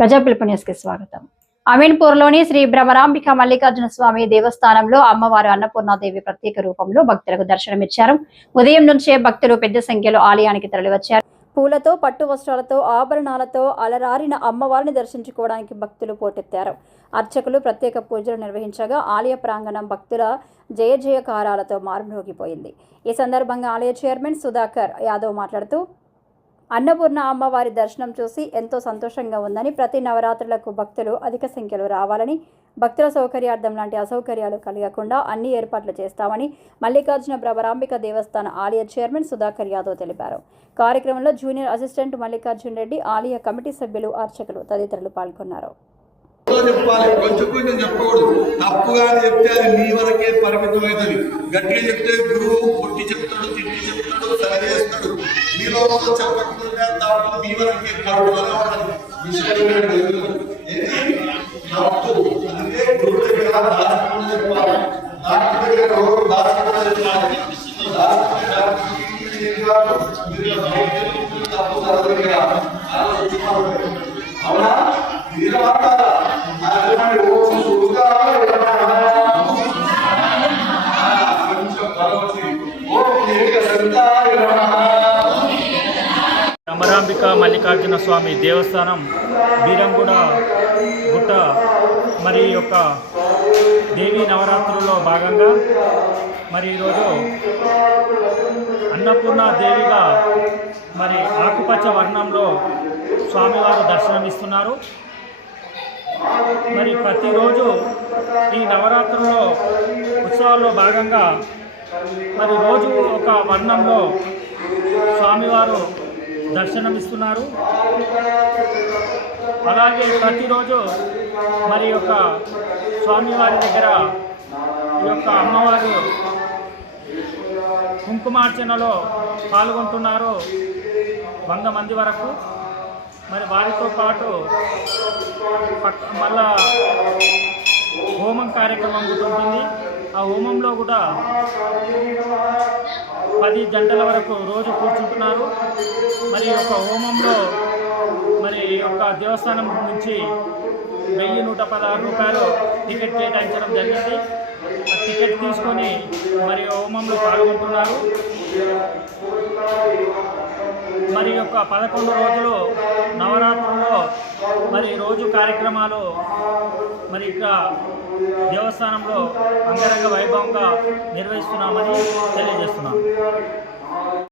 ప్రజా పిలుపు న్యూస్ కి స్వాగతం. అమీన్పూర్లోని శ్రీ భ్రమరాంబిక మల్లికార్జున స్వామి దేవస్థానంలో అమ్మవారు అన్నపూర్ణాదేవి ప్రత్యేక రూపంలో భక్తులకు దర్శనమిచ్చారు. ఉదయం నుంచే భక్తులు పెద్ద సంఖ్యలో ఆలయానికి తరలివచ్చారు. పూలతో, పట్టు వస్త్రాలతో, ఆభరణాలతో అలరారిన అమ్మవారిని దర్శించుకోవడానికి భక్తులు పోటెత్తారు. అర్చకులు ప్రత్యేక పూజలు నిర్వహించగా ఆలయ ప్రాంగణం భక్తుల జయ జయకారాలతో మారుమోగిపోయింది. ఈ సందర్భంగా ఆలయ చైర్మన్ సుధాకర్ యాదవ్ మాట్లాడుతూ, అన్నపూర్ణ అమ్మవారి దర్శనం చూసి ఎంతో సంతోషంగా ఉందని, ప్రతి నవరాత్రులకు భక్తులు అధిక సంఖ్యలో రావాలని, భక్తుల సౌకర్యార్థం లాంటి అసౌకర్యాలు కలగకుండా అన్ని ఏర్పాట్లు చేస్తామని మల్లికార్జున భ్రమరాంబిక దేవస్థాన ఆలయ చైర్మన్ సుధాకర్ యాదవ్ తెలిపారు. కార్యక్రమంలో జూనియర్ అసిస్టెంట్ మల్లికార్జున రెడ్డి, ఆలయ కమిటీ సభ్యులు, అర్చకులు తదితరులు పాల్గొన్నారు. కొంచెం చెప్పకూడదు. తప్పుగా చెప్తే అది మీ వరకే పరిమితమైనది. గట్టిగా చెప్తే గురువు కొట్టి చెప్తాడు, తిట్టి చెప్తాడు, సరి చేస్తాడు. మీలో చెప్పకుండా తప్పు మీ వరకే కడుపులోనే ఉంటుంది. అందుకే గురువు దగ్గర దాచుకుంటూ చెప్పాలి. అవునా భ్రమరాంబిక మల్లికార్జున స్వామి దేవస్థానం బీరంగూడ గుట్ట మరి యొక్క దేవీ నవరాత్రుల్లో భాగంగా మరి ఈరోజు అన్నపూర్ణ దేవిగా మరి ఆకుపచ్చ వర్ణంలో స్వామివారు దర్శనమిస్తున్నారు. మరి ప్రతిరోజు ఈ నవరాత్రుల్లో ఉత్సవాల్లో భాగంగా మరి రోజు ఒక వర్ణంలో స్వామివారు దర్శనమిస్తున్నారు. అలాగే ప్రతిరోజు మరి యొక్క స్వామివారి దగ్గర ఈ యొక్క అమ్మవారు కుంకుమార్చనలో పాల్గొంటున్నారు 100 మంది వరకు. మరి వారితో పాటు మళ్ళా హోమం కార్యక్రమం కూడా ఉంటుంది. ఆ హోమంలో కూడా 10 గంటల వరకు రోజు కూర్చుంటున్నారు. మరి యొక్క హోమంలో మరి యొక్క దేవస్థానం నుంచి 1116 రూపాయలు టికెట్ కేటాయించడం జరిగింది. టికెట్ తీసుకొని మరి హోమంలో పాల్గొంటున్నారు. మరి యొక్క 11 రోజులు నవరాత్రుల్లో మరి రోజు కార్యక్రమాలు మరి ఇక్కడ దేవస్థానంలో అంగరంగ వైభవంగా నిర్వహిస్తున్నామని తెలియజేస్తున్నాం.